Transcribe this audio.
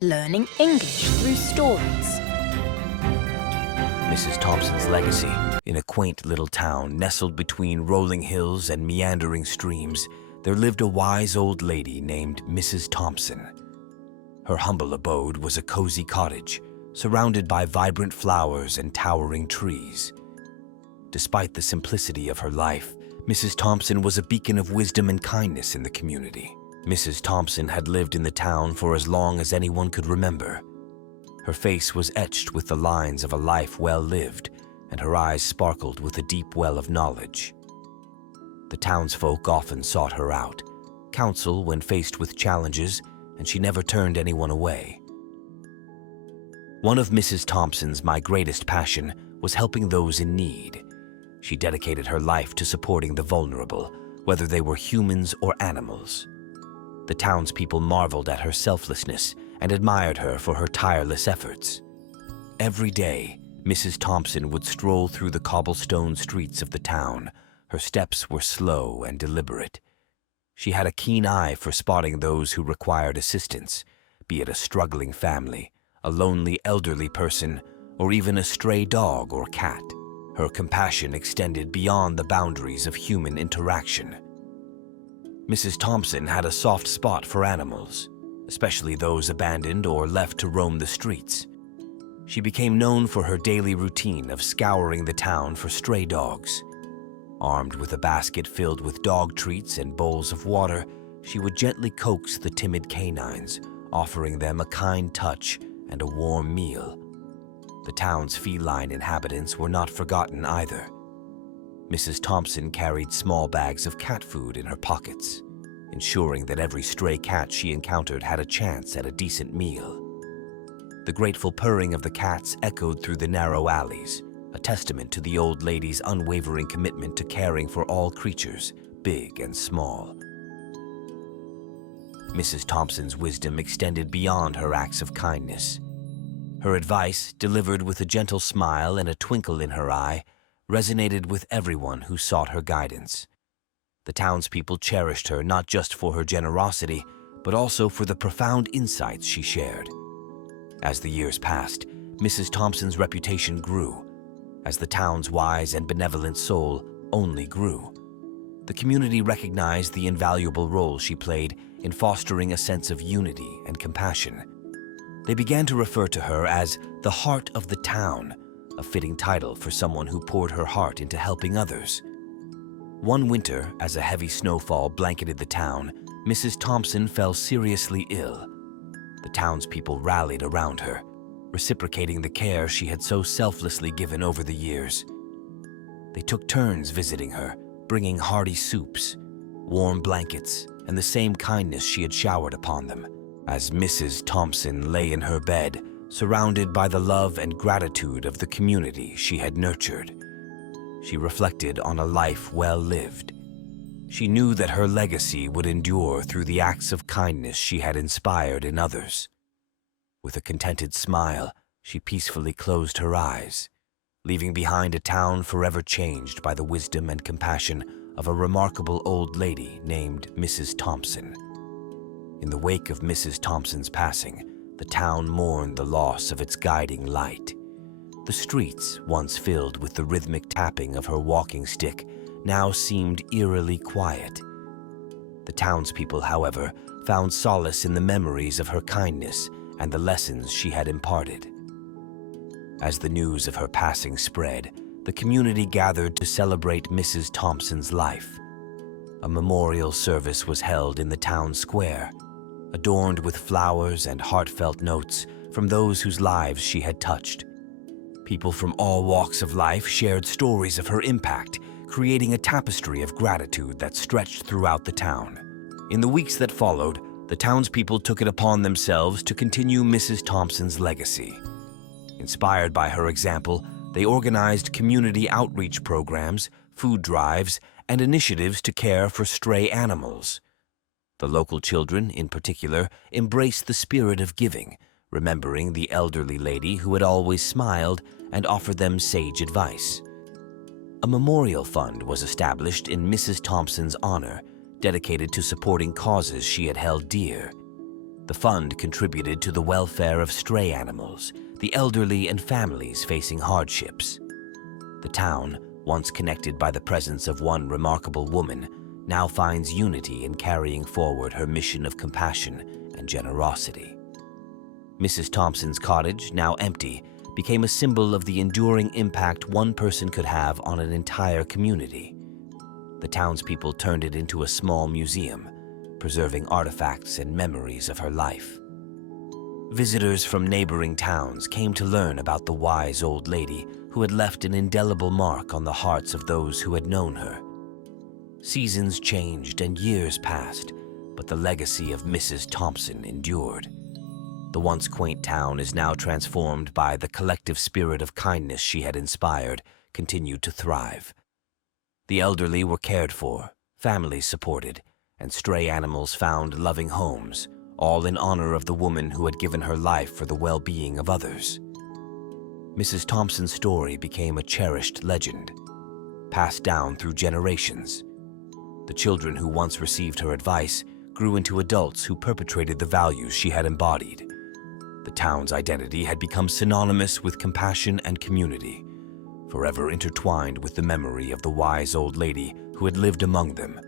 Learning English through stories. Mrs. Thompson's legacy. In a quaint little town nestled between rolling hills and meandering streams, there lived a wise old lady named Mrs. Thompson. Her humble abode was a cozy cottage, surrounded by vibrant flowers and towering trees. Despite the simplicity of her life, Mrs. Thompson was a beacon of wisdom and kindness in the community. Mrs. Thompson had lived in the town for as long as anyone could remember. Her face was etched with the lines of a life well lived, and her eyes sparkled with a deep well of knowledge. The townsfolk often sought her out, counsel when faced with challenges, and she never turned anyone away. One of Mrs. Thompson's my greatest passion was helping those in need. She dedicated her life to supporting the vulnerable, whether they were humans or animals. The townspeople marveled at her selflessness and admired her for her tireless efforts. Every day, Mrs. Thompson would stroll through the cobblestone streets of the town. Her steps were slow and deliberate. She had a keen eye for spotting those who required assistance, be it a struggling family, a lonely elderly person, or even a stray dog or cat. Her compassion extended beyond the boundaries of human interaction. Mrs. Thompson had a soft spot for animals, especially those abandoned or left to roam the streets. She became known for her daily routine of scouring the town for stray dogs. Armed with a basket filled with dog treats and bowls of water, she would gently coax the timid canines, offering them a kind touch and a warm meal. The town's feline inhabitants were not forgotten either. Mrs. Thompson carried small bags of cat food in her pockets, ensuring that every stray cat she encountered had a chance at a decent meal. The grateful purring of the cats echoed through the narrow alleys, a testament to the old lady's unwavering commitment to caring for all creatures, big and small. Mrs. Thompson's wisdom extended beyond her acts of kindness. Her advice, delivered with a gentle smile and a twinkle in her eye, resonated with everyone who sought her guidance. The townspeople cherished her not just for her generosity, but also for the profound insights she shared. As the years passed, Mrs. Thompson's reputation grew, as the town's wise and benevolent soul only grew. The community recognized the invaluable role she played in fostering a sense of unity and compassion. They began to refer to her as the heart of the town, a fitting title for someone who poured her heart into helping others. One winter, as a heavy snowfall blanketed the town, Mrs. Thompson fell seriously ill. The townspeople rallied around her, reciprocating the care she had so selflessly given over the years. They took turns visiting her, bringing hearty soups, warm blankets, and the same kindness she had showered upon them. As Mrs. Thompson lay in her bed, surrounded by the love and gratitude of the community she had nurtured, she reflected on a life well lived. She knew that her legacy would endure through the acts of kindness she had inspired in others. With a contented smile, she peacefully closed her eyes, leaving behind a town forever changed by the wisdom and compassion of a remarkable old lady named Mrs. Thompson. In the wake of Mrs. Thompson's passing, the town mourned the loss of its guiding light. The streets, once filled with the rhythmic tapping of her walking stick, now seemed eerily quiet. The townspeople, however, found solace in the memories of her kindness and the lessons she had imparted. As the news of her passing spread, the community gathered to celebrate Mrs. Thompson's life. A memorial service was held in the town square, adorned with flowers and heartfelt notes from those whose lives she had touched. People from all walks of life shared stories of her impact, creating a tapestry of gratitude that stretched throughout the town. In the weeks that followed, the townspeople took it upon themselves to continue Mrs. Thompson's legacy. Inspired by her example, they organized community outreach programs, food drives, and initiatives to care for stray animals. The local children, in particular, embraced the spirit of giving, remembering the elderly lady who had always smiled and offered them sage advice. A memorial fund was established in Mrs. Thompson's honor, dedicated to supporting causes she had held dear. The fund contributed to the welfare of stray animals, the elderly, and families facing hardships. The town, once connected by the presence of one remarkable woman, now finds unity in carrying forward her mission of compassion and generosity. Mrs. Thompson's cottage, now empty, became a symbol of the enduring impact one person could have on an entire community. The townspeople turned it into a small museum, preserving artifacts and memories of her life. Visitors from neighboring towns came to learn about the wise old lady who had left an indelible mark on the hearts of those who had known her. Seasons changed and years passed, but the legacy of Mrs. Thompson endured. The once quaint town is now transformed by the collective spirit of kindness she had inspired, continued to thrive. The elderly were cared for, families supported, and stray animals found loving homes, all in honor of the woman who had given her life for the well-being of others. Mrs. Thompson's story became a cherished legend, passed down through generations. The children who once received her advice grew into adults who perpetrated the values she had embodied. The town's identity had become synonymous with compassion and community, forever intertwined with the memory of the wise old lady who had lived among them,